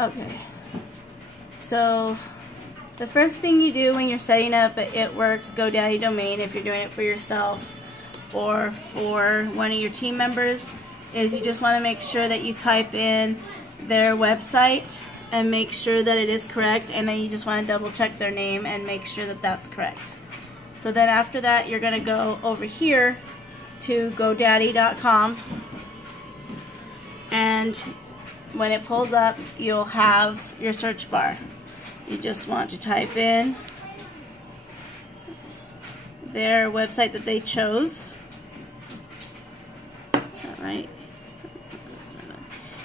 Okay, so the first thing you do when you're setting up a It Works GoDaddy domain, if you're doing it for yourself or for one of your team members, is you just want to make sure that you type in their website and make sure that it is correct, and then you just want to double check their name and make sure that that's correct. So then after that, you're going to go over here to godaddy.com, and when it pulls up, you'll have your search bar. You just want to type in their website that they chose. Is that right?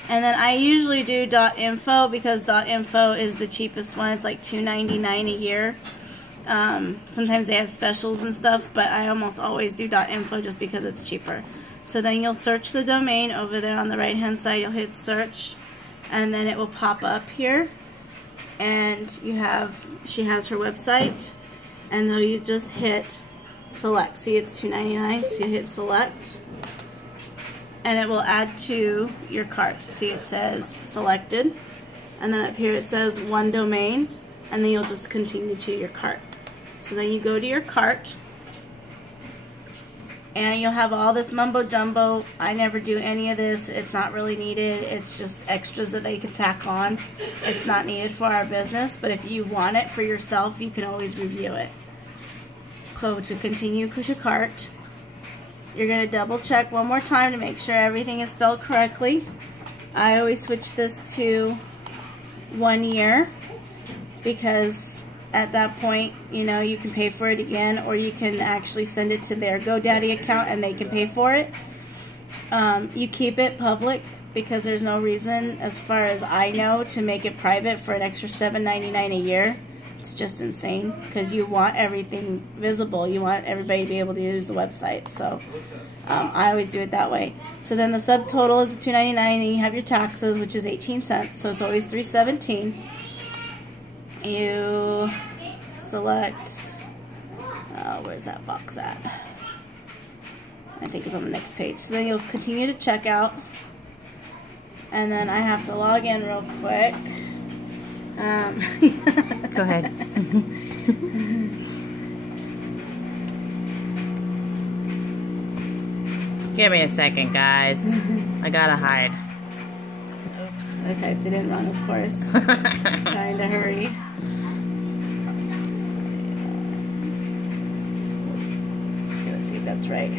And then I usually do .info because .info is the cheapest one. It's like $2.99 a year. Sometimes they have specials and stuff, but I almost always do .info just because it's cheaper. So then you'll search the domain over there on the right hand side. You'll hit search, and then it will pop up here, and she has her website, and then you just hit select. See, it's $2.99, so you hit select, and it will add to your cart. See, it says selected, and then up here it says one domain, and then you'll just continue to your cart. So then you go to your cart, and you'll have all this mumbo jumbo. I never do any of this. It's not really needed. It's just extras that they can tack on. It's not needed for our business, but if you want it for yourself, you can always review it. So to continue to cart, you're going to double check one more time to make sure everything is spelled correctly. I always switch this to 1 year because at that point, you know, you can pay for it again, or you can actually send it to their GoDaddy account and they can pay for it. You keep it public because there's no reason, as far as I know, to make it private for an extra $7.99 a year. It's just insane because you want everything visible. You want everybody to be able to use the website. So I always do it that way. So then the subtotal is the $2.99, and you have your taxes, which is 18 cents. So it's always $3.17. You select, where's that box at? I think it's on the next page. So then you'll continue to check out, and then I have to log in real quick. Go ahead. Give me a second, guys. I gotta hide. Oops, I typed it in wrong, of course. Trying to hurry. That's right.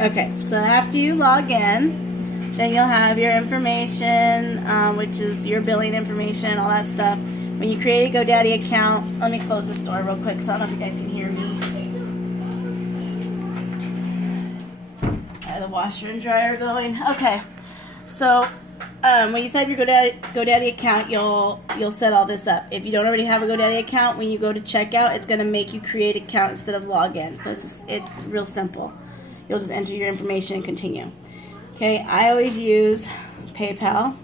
Okay, so after you log in, then you'll have your information, which is your billing information, all that stuff. When you create a GoDaddy account, let me close this door real quick so I don't know if you guys can hear me. I have the washer and dryer going. Okay, so when you set up your GoDaddy account, you'll set all this up. If you don't already have a GoDaddy account, when you go to checkout, it's going to make you create an account instead of log in. So it's real simple. You'll just enter your information and continue. Okay, I always use PayPal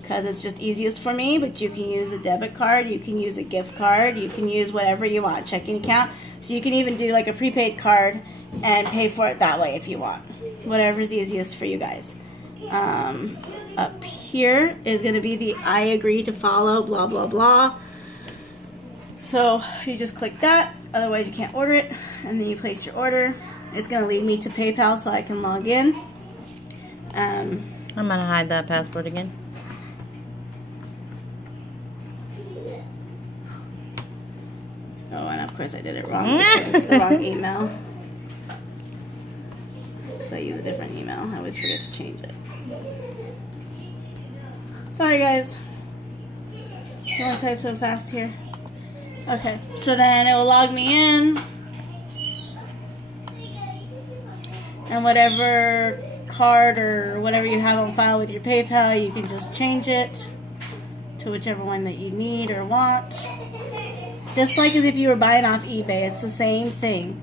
because it's just easiest for me, but you can use a debit card, you can use a gift card, you can use whatever you want, checking account. So you can even do like a prepaid card and pay for it that way if you want. Whatever's easiest for you guys. Up here is going to be the I agree to follow, blah, blah, blah. So you just click that, otherwise you can't order it, and then you place your order. It's going to lead me to PayPal so I can log in. I'm going to hide that password again. Oh, and of course I did it wrong because it's the wrong email. Because I use a different email. I always forget to change it. Sorry guys. I don't type so fast here. Okay, so then it will log me in. And whatever card or whatever you have on file with your PayPal, you can just change it to whichever one that you need or want. Just like as if you were buying off eBay, it's the same thing.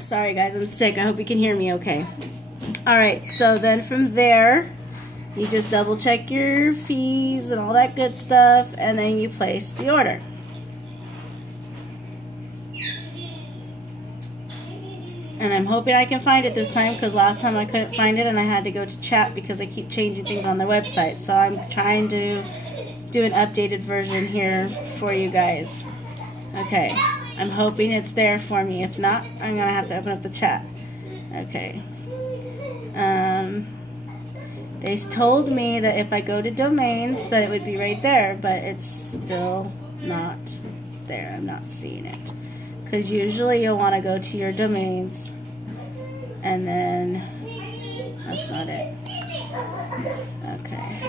Sorry guys, I'm sick. I hope you can hear me okay. Alright, so then from there, you just double check your fees and all that good stuff, and then you place the order. And I'm hoping I can find it this time, because last time I couldn't find it and I had to go to chat because they keep changing things on their website. So I'm trying to do an updated version here for you guys. Okay, I'm hoping it's there for me. If not, I'm gonna have to open up the chat. Okay. They told me that if I go to domains that it would be right there, but it's still not there. I'm not seeing it. Because usually you'll want to go to your domains, and then that's not it. Okay.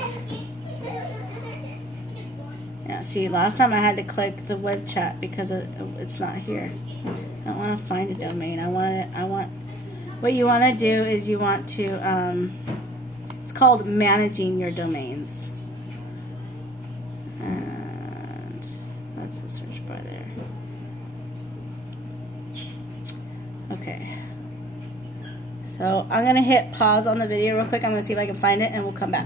Yeah, see, last time I had to click the web chat because it's not here. I don't want to find a domain. What you want to do is you want to, it's called managing your domains. And that's the search bar there. Okay. So I'm going to hit pause on the video real quick. I'm going to see if I can find it and we'll come back.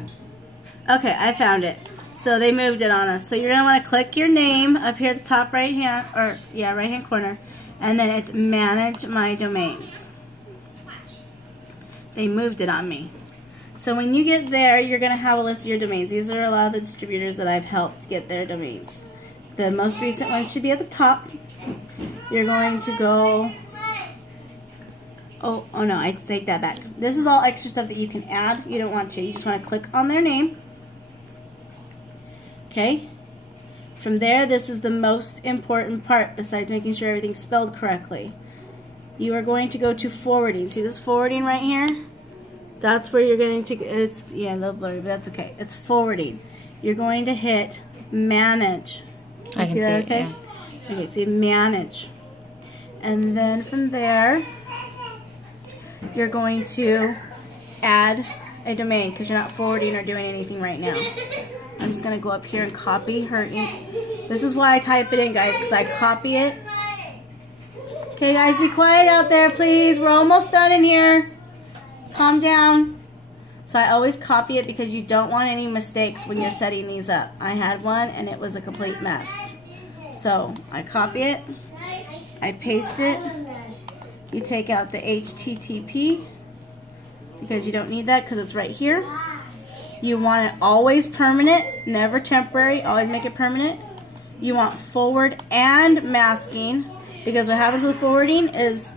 Okay, I found it. So they moved it on us. So you're going to want to click your name up here at the top right hand, or yeah, right hand corner. And then it's manage my domains. They moved it on me. So when you get there, you're going to have a list of your domains. These are a lot of the distributors that I've helped get their domains. The most recent one should be at the top. You're going to go... Oh no, I take that back. This is all extra stuff that you can add. You don't want to. You just want to click on their name. Okay? From there, this is the most important part besides making sure everything's spelled correctly. You are going to go to forwarding. See this forwarding right here? That's where you're going to, it's, yeah, a little blurry, but that's okay. It's forwarding. You're going to hit manage. I can see that, it, okay? Yeah. Okay, so manage. And then from there, you're going to add a domain because you're not forwarding or doing anything right now. I'm just going to go up here and copy her. This is why I type it in, guys, because I copy it. Okay, guys, be quiet out there, please. We're almost done in here. Calm down. So I always copy it because you don't want any mistakes when you're setting these up. I had one and it was a complete mess. So I copy it. I paste it. You take out the HTTP because you don't need that because it's right here. You want it always permanent, never temporary, always make it permanent. You want forward and masking because what happens with forwarding is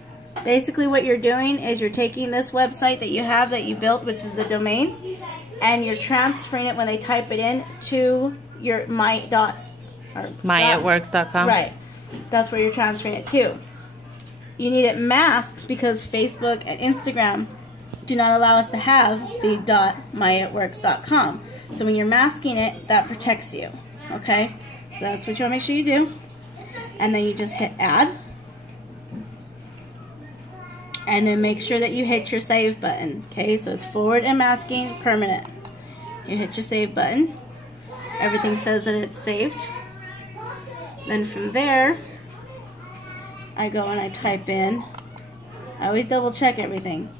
basically what you're doing is you're taking this website that you have that you built, which is the domain, and you're transferring it when they type it in to your myitworks.com. Right. That's where you're transferring it to. You need it masked because Facebook and Instagram do not allow us to have the .myitworks.com. So when you're masking it, that protects you. Okay? So that's what you want to make sure you do. And then you just hit add. And then make sure that you hit your save button. Okay? So it's forward and masking permanent. You hit your save button. Everything says that it's saved. Then from there, I go and I type in, I always double check everything,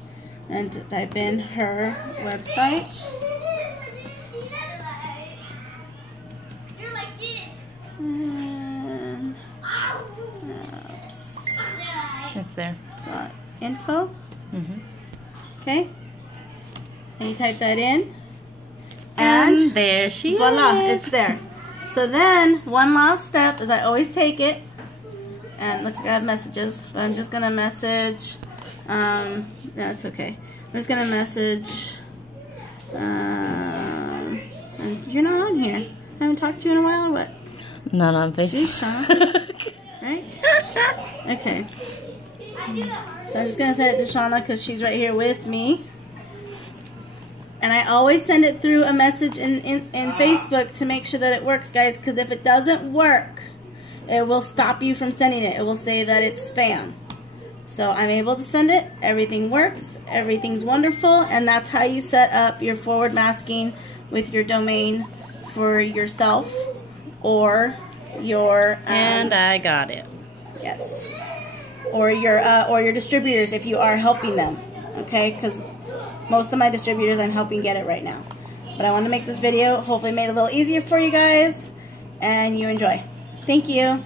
and type in her website. And, oops. It's there. Info. Okay. And you type that in. And there she voila, is. it's there. So then, one last step is I always take it, and it looks like I have messages, but I'm just going to message, no, it's okay. I'm just going to message, you're not on here. I haven't talked to you in a while, or what? Not on Facebook. She's Shauna, right? Okay. So I'm just going to send it to Shauna because she's right here with me. And I always send it through a message in Facebook to make sure that it works, guys, because if it doesn't work, it will stop you from sending it. It will say that it's spam. So I'm able to send it. Everything works. Everything's wonderful. And that's how you set up your forward masking with your domain for yourself or your... and I got it. Yes. Or your distributors if you are helping them. Okay? Because most of my distributors I'm helping get it right now. But I want to make this video, hopefully made it a little easier for you guys, and you enjoy. Thank you.